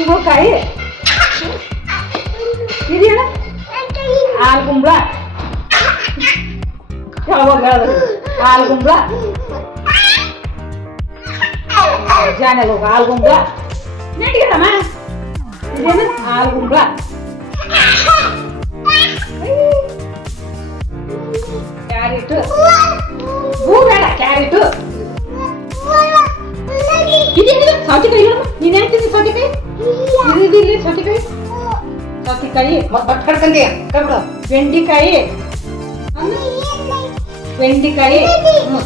ಕುಂಬಳಕಾಯಿ ಇದೆಯಲ್ಲ ಹಾಲು ಕುಂಬಳ ಯಾವಾಗ ಹಾಲು ಕುಂಬಳ ಜಾನೆಲ್ಲ ಹೋಗ ಹಾಲು ಕುಂಬಳ ನೆಟ್ಟಿಗೆಲ್ಲಮ್ಮ ಇದೇನು ಹಾಲು ಕುಂಬಳ ಕ್ಯಾರೆಟ್ ಹೂ ಬೇಡ ಕ್ಯಾರೆಟ್ ಇದೇನಿದೆ ಸೌತೆಕಾಯಿ ನೀನ್ ಹೇಳ್ತೀನಿ ಸೌತೆಕಾಯಿ ಇದಿಲ್ಲಿ ಸೌತೆಕಾಯಿ ಸೌತೆಕಾಯಿ ಕಟ್ಕೊಂಡಿ ಕಬ್ಬಿಡು ಬೆಂಡಿಕಾಯಿ ಬೆಂಡಿಕಾಯಿ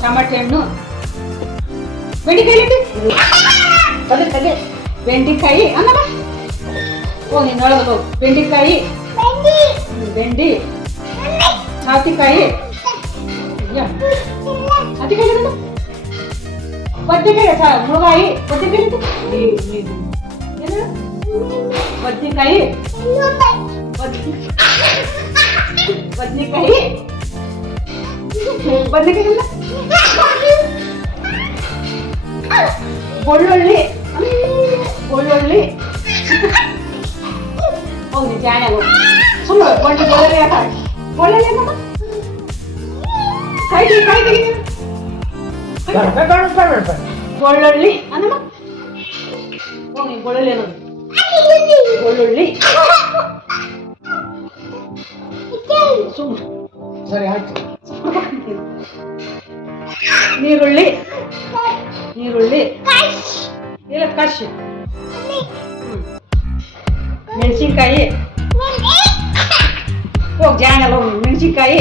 ಟಮಾಟೆ ಹಣ್ಣು ಬೆಂಡಿಕಾಯಿ ತಲೆ ಬೆಂಡಿಕಾಯಿ ಅನ್ನಮ್ಮ ಓ ನೀನು ನೋಡೋದು ಬೆಂಡಿಕಾಯಿ ಬೆಂಡಿ ಸೌತೆಕಾಯಿ ಸೌತೆಕಾಯಿ ಬದ್ನೆಕಾಯಿ ಮುಳಗಾಯಿ ಬದ್ನೆಕಾಯಿ ಬದ್ನೆಕಾಯಿ ಬದ್ನೆಕಾಯಿ ಬೆಳ್ಳುಳ್ಳಿ ಬೆಳ್ಳುಳ್ಳಿ ಹೌದು ಜಾಣ ಸುಮ್ಮನೆ ಒಂದು ಬೆಳ್ಳುಳ್ಳಿ ಹಾಕ ಬೆಳ್ಳುಳ್ಳಿ ಕೈ ತೆಗಿ ಬೆಳ್ಳುಳ್ಳಿ ಅನ್ನಮ್ಮ ಹೋಗಿ ಬೆಳ್ಳುಳ್ಳಿ ಅನ್ನೋದು ಬೆಳ್ಳುಳ್ಳಿ ಸುಮ್ಮನೆ ಸರಿ ಆಯ್ತು ನೀರುಳ್ಳಿ ನೀರುಳ್ಳಿ ಇಲ್ಲ ಕಾಶಿ ಮೆಣಸಿನ್ಕಾಯಿ ಹೋಗಿ ಜಾಣಲ್ಲ ಮೆಣಸಿನ್ಕಾಯಿ